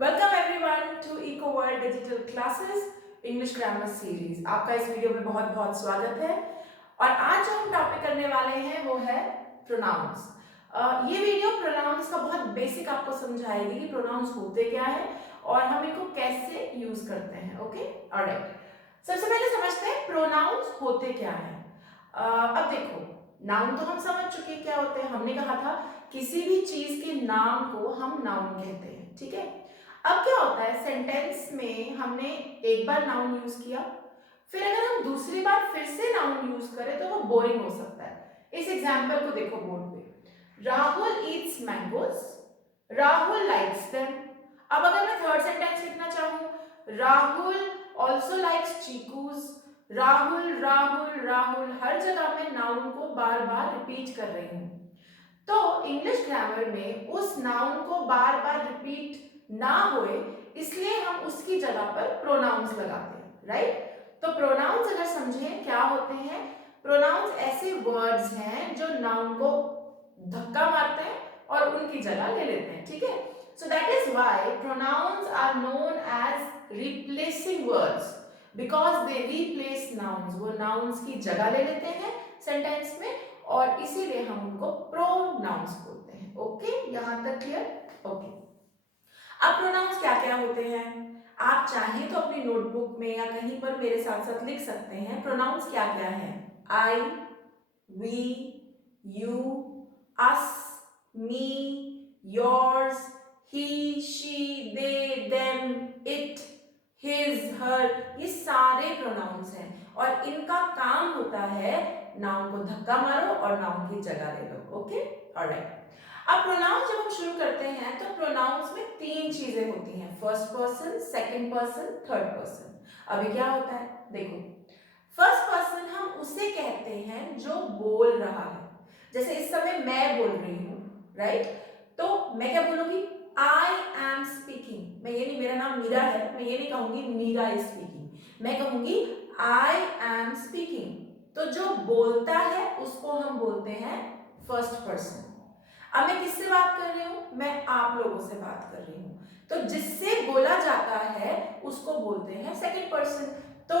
Welcome everyone to eco world digital classes English grammar series. आपका इस video में बहुत बहुत स्वागत है। और आज जो हम टॉपिक करने वाले हैं वो है प्रोनाउंस। ये वीडियो प्रोनाउंस का बहुत बेसिक आपको समझाएगी कि प्रोनाउंस होते क्या है और हम इनको कैसे यूज करते हैं। Okay, alright. सबसे पहले समझते हैं प्रोनाउंस होते क्या है। अब देखो, नाउन तो हम समझ चुके क्या होते हैं। हमने कहा था किसी भी चीज के नाम को हम नाउन कहते हैं, ठीक है। अब क्या होता है, सेंटेंस में हमने एक बार नाउन यूज किया, फिर अगर हम दूसरी बार फिर से नाउन यूज करें तो वो बोरिंग हो सकता है। इस एग्जांपल को देखो बोर्ड पे, Rahul Yeats mangoes, Rahul likes them. अब अगर मैं थर्ड सेंटेंस लिखना चाहूं, राहुल ऑल्सो लाइक्स चीकूज। राहुल राहुल राहुल, हर जगह मैं नाउन को बार बार रिपीट कर रही हूं। तो इंग्लिश ग्रामर में उस नाउन को बार बार रिपीट ना होए इसलिए हम उसकी जगह पर प्रोनाउंस लगाते हैं, राइट। तो प्रोनाउंस अगर समझें क्या होते हैं, प्रोनाउंस ऐसे वर्ड्स हैं जो नाउन को धक्का मारते हैं और उनकी जगह ले लेते हैं, ठीक है। So that is why pronouns are known as replacing words, because they replace nouns. वो नाउन्स की जगह ले लेते हैं सेंटेंस में और इसीलिए हम उनको प्रोनाउंस बोलते हैं। ओके, यहां तक क्लियर? ओके। अब प्रोनाउंस क्या क्या होते हैं, आप चाहें तो अपनी नोटबुक में या कहीं पर मेरे साथ साथ लिख सकते हैं प्रोनाउंस क्या क्या है। I, we, you, us, me, yours, he, she, they, them, it, his, her, ये सारे प्रोनाउंस हैं और इनका काम होता है नाउन को धक्का मारो और नाउन की जगह ले लो। Okay, all right. अब प्रोनाउंस जब हम शुरू करते हैं तो प्रोनाउंस में तीन चीजें होती हैं, first person, second person, third person. अभी क्या होता है देखो, फर्स्ट पर्सन हम उसे कहते हैं जो बोल रहा है। जैसे इस समय मैं बोल रही हूं, राइट। तो मैं क्या बोलूंगी, आई एम स्पीकिंग। मैं ये नहीं, मेरा नाम मीरा है, मैं ये नहीं कहूंगी मीरा इज स्पीकिंग, मैं कहूंगी आई एम स्पीकिंग। तो जो बोलता है उसको हम बोलते हैं फर्स्ट पर्सन। अब मैं किससे बात कर रही हूं, मैं आप लोगों से बात कर रही हूं, तो जिससे बोला जाता है उसको बोलते हैं सेकंड पर्सन। तो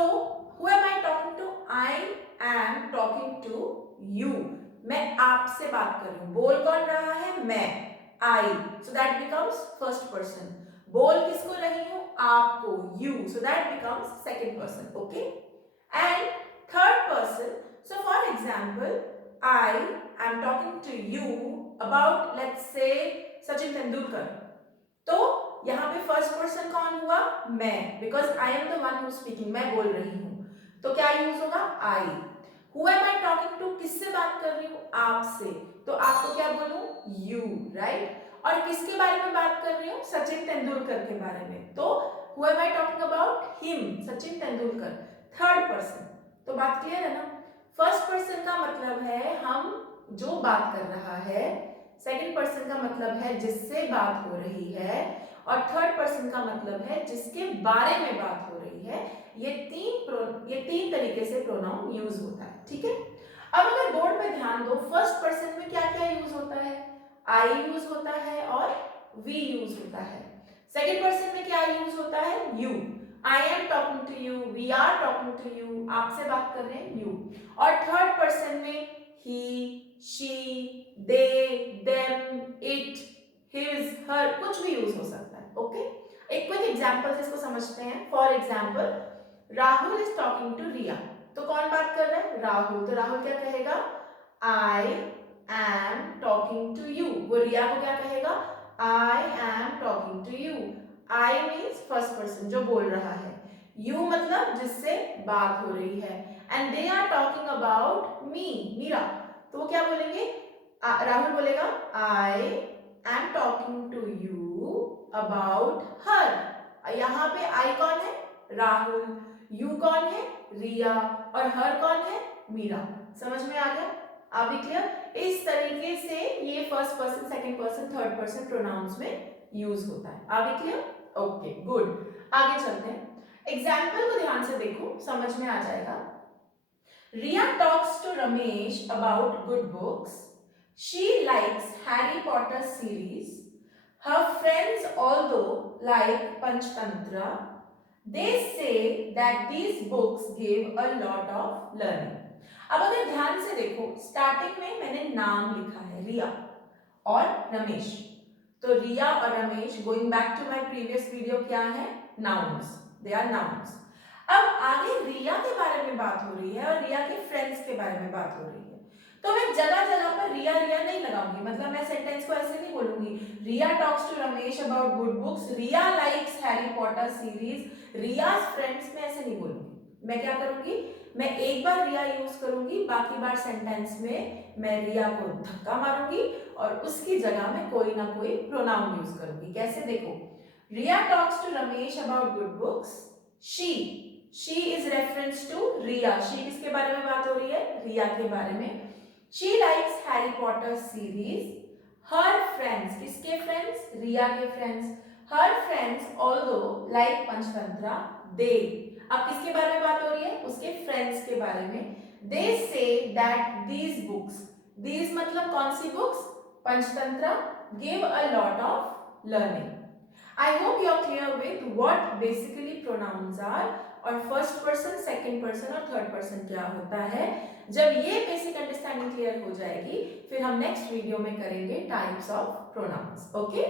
who am I talking to, I am talking to you. मैं आपसे बात कर रही हूं, बोल कौन रहा है, मैं, I, so that becomes first person. बोल किसको रही हूं, आपको, you, so that becomes second person. Okay, and third person, so for example, I am talking to you about, let's say, Sachin Tendulkar. तो यहां पे फर्स्ट पर्सन कौन हुआ, मैं, because I am the one who speaking, मैं बोल रही हूं। तो क्या यूज होगा, I. Who am I talking to, किससे बात कर रही हूं, आपसे, तो आपको क्या बोलूं, यू, राइट। और किसके बारे में बात कर रही हूं, सचिन तेंदुलकर के बारे में, तो who am I talking about him, Sachin Tendulkar, third person. तो बात क्लियर है ना। फर्स्ट पर्सन का मतलब है हम जो बात कर रहा है, सेकंड पर्सन का मतलब है जिससे बात हो रही है, और थर्ड पर्सन का मतलब है जिसके बारे में बात हो रही है। ये तीन तरीके से प्रोनाउन यूज होता है, ठीक है। अब अगर बोर्ड पे ध्यान दो, फर्स्ट पर्सन में क्या क्या यूज होता है, आई यूज होता है और वी यूज होता है। सेकंड पर्सन में क्या यूज होता है, you, I am talking to you, we are talking to you, आपसे बात कर रहे हैं, यू। और थर्ड पर्सन में he, she, they, them, it, his, her, कुछ भी यूज हो सकता है। ओके, एक क्विक एग्जांपल से इसको समझते हैं। For example, Rahul is talking to Riya. तो कौन बात कर रहा है, राहुल। तो राहुल क्या कहेगा, I am talking to you. वो रिया को क्या कहेगा, I am talking to you. I means first person, जो बोल रहा है, यू मतलब जिससे बात हो रही है, and they are talking about me, Meera. तो वो क्या बोलेंगे, राहुल बोलेगा I am talking to you about her. यहां पे आई कौन है, राहुल, यू कौन है, रिया, और हर कौन है, मीरा। समझ में आ गया, आप भी क्लियर। इस तरीके से ये first person, second person, third person pronouns में यूज होता है। आप भी क्लियर? Okay, good. आगे चलते हैं, एग्जाम्पल को ध्यान से देखो, समझ में आ जाएगा। Riya talks to Ramesh about good books. She likes Harry Potter series. Her friends although like Panchtantra, they say that these books give a lot of learning. अब अगर ध्यान से देखो, स्टार्टिंग में मैंने नाम लिखा है रिया और रमेश, तो रिया और Ramesh, going back to my previous video, क्या है? Nouns, they are nouns. अब आगे रिया के बारे में बात हो रही है और रिया के फ्रेंड्स के बारे में बात हो रही है, तो मैं जगह जगह पर रिया रिया नहीं लगाऊंगी, मतलब मैं सेंटेंस को ऐसे नहीं बोलूंगी Riya talks to Ramesh about good books, Riya likes Harry Potter series, Riya's friends, में ऐसे नहीं बोलूंगी। मैं क्या करूंगी, मैं एक बार रिया यूज करूंगी, बाकी बार सेंटेंस में मैं रिया को धक्का मारूंगी और उसकी जगह में कोई ना कोई प्रोनाउन यूज करूंगी। कैसे? देखो, Riya talks to Ramesh about good books, she is reference to Riya, she किसके बारे में बात हो रही है? रिया के बारे में। She likes Harry Potter series. Her friends, किसके friends? रिया के friends. Her friends although like Panchtantra, they, अब किसके बारे में बात हो रही है? उसके friends के बारे में। They say that these books, these मतलब कौन सी books? Panchtantra, give a lot of learning. I hope you are clear with what basically pronouns are और फर्स्ट पर्सन, सेकंड पर्सन और थर्ड पर्सन क्या होता है। जब ये बेसिक अंडरस्टैंडिंग क्लियर हो जाएगी, फिर हम नेक्स्ट वीडियो में करेंगे टाइप्स ऑफ प्रोनाउंस। ओके।